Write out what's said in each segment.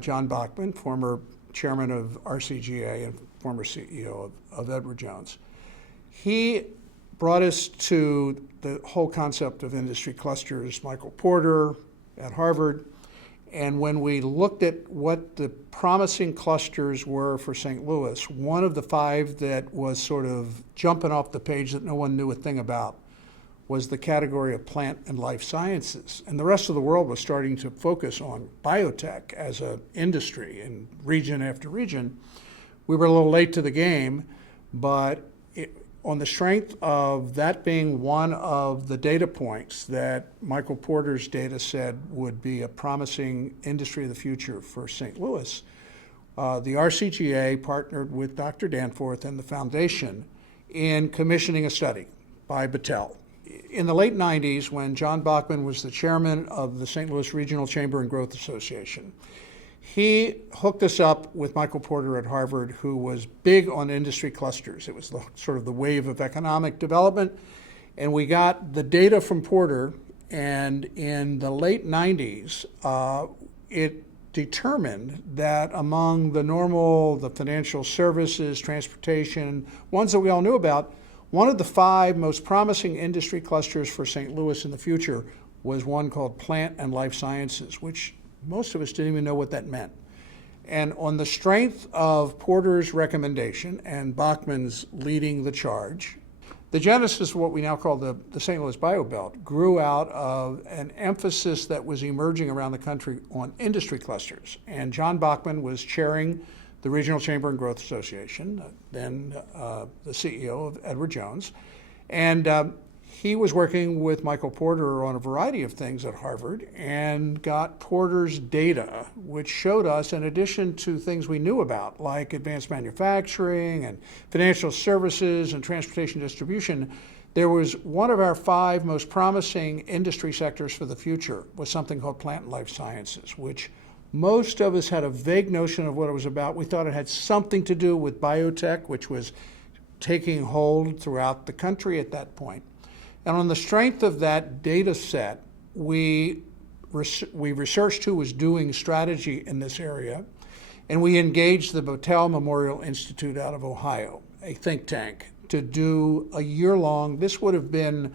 John Bachman, former chairman of RCGA and former CEO of Edward Jones. He brought us to the whole concept of industry clusters, Michael Porter at Harvard. And when we looked at what the promising clusters were for St. Louis, one of the five that was sort of jumping off the page that no one knew a thing about was the category of plant and life sciences. And the rest of the world was starting to focus on biotech as an industry in region after region. We were a little late to the game, but on the strength of that being one of the data points that Michael Porter's data said would be a promising industry of the future for St. Louis, the RCGA partnered with Dr. Danforth and the foundation in commissioning a study by Battelle. In the late 90s, when John Bachman was the chairman of the St. Louis Regional Chamber and Growth Association, he hooked us up with Michael Porter at Harvard, who was big on industry clusters. It was sort of the wave of economic development. And we got the data from Porter, and in the late 90s, it determined that among the financial services, transportation, ones that we all knew about, one of the five most promising industry clusters for St. Louis in the future was one called plant and life sciences, which most of us didn't even know what that meant. And on the strength of Porter's recommendation and Bachman's leading the charge, the genesis of what we now call the St. Louis BioBelt grew out of an emphasis that was emerging around the country on industry clusters. And John Bachman was chairing the Regional Chamber and Growth Association, then the CEO of Edward Jones. And he was working with Michael Porter on a variety of things at Harvard and got Porter's data, which showed us, in addition to things we knew about, like advanced manufacturing and financial services and transportation distribution, there was one of our five most promising industry sectors for the future was something called plant and life sciences, which most of us had a vague notion of what it was about. We thought it had something to do with biotech, which was taking hold throughout the country at that point. And on the strength of that data set, we researched who was doing strategy in this area, and we engaged the Battelle Memorial Institute out of Ohio, a think tank, to do a year-long, this would have been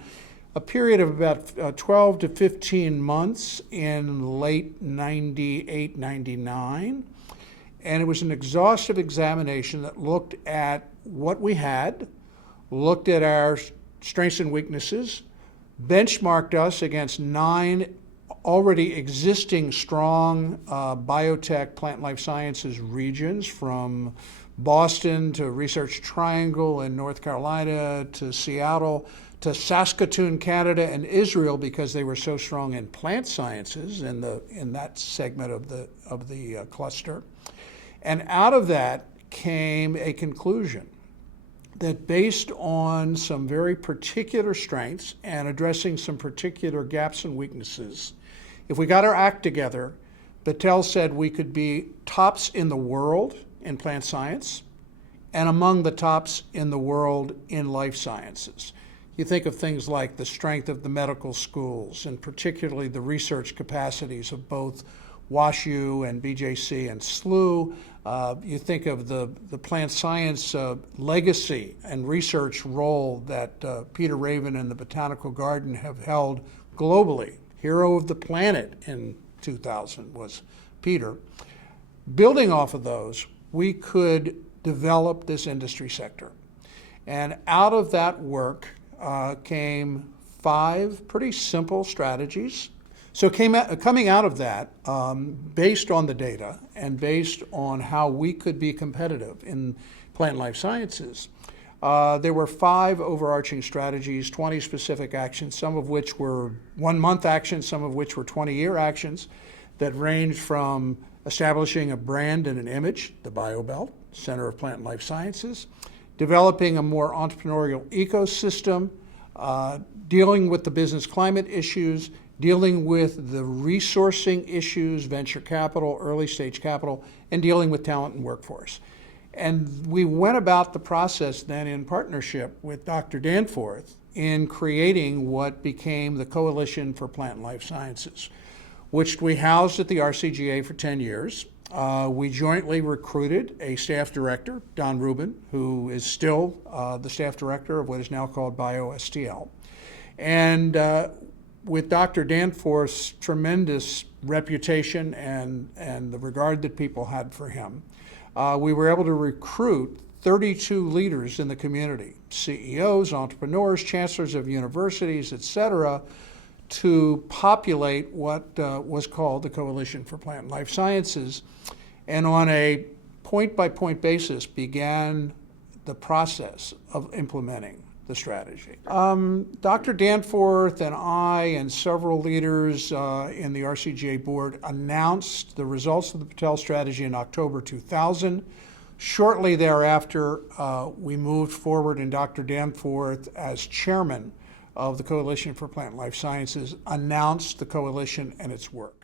a period of about 12 to 15 months in late 98, 99. And it was an exhaustive examination that looked at what we had, looked at our strengths and weaknesses, benchmarked us against 9 already existing strong biotech, plant and life sciences regions, from Boston to Research Triangle in North Carolina to Seattle to Saskatoon, Canada, and Israel, because they were so strong in plant sciences in that segment of the cluster. And out of that came a conclusion that, based on some very particular strengths and addressing some particular gaps and weaknesses, if we got our act together, Battelle said we could be tops in the world in plant science and among the tops in the world in life sciences. You think of things like the strength of the medical schools, and particularly the research capacities of both WashU and BJC and SLU. You think of the plant science legacy and research role that Peter Raven and the Botanical Garden have held globally. Hero of the planet in 2000 was Peter. Building off of those, we could develop this industry sector. And out of that work came 5 pretty simple strategies. So coming out of that, based on the data and based on how we could be competitive in plant and life sciences, there were 5 overarching strategies, 20 specific actions, some of which were 1-month actions, some of which were 20-year actions, that ranged from establishing a brand and an image, the BioBelt, Center of Plant and Life Sciences, developing a more entrepreneurial ecosystem, dealing with the business climate issues, dealing with the resourcing issues, venture capital, early stage capital, and dealing with talent and workforce. And we went about the process then in partnership with Dr. Danforth in creating what became the Coalition for Plant and Life Sciences, which we housed at the RCGA for 10 years. We jointly recruited a staff director, Don Rubin, who is still the staff director of what is now called BioSTL. And with Dr. Danforth's tremendous reputation and the regard that people had for him, we were able to recruit 32 leaders in the community, CEOs, entrepreneurs, chancellors of universities, et cetera, to populate what was called the Coalition for Plant and Life Sciences, and on a point-by-point basis began the process of implementing the strategy. Dr. Danforth and I and several leaders in the RCGA board announced the results of the Patel strategy in October 2000. Shortly thereafter, we moved forward, and Dr. Danforth, as chairman of the Coalition for Plant and Life Sciences, announced the coalition and its work.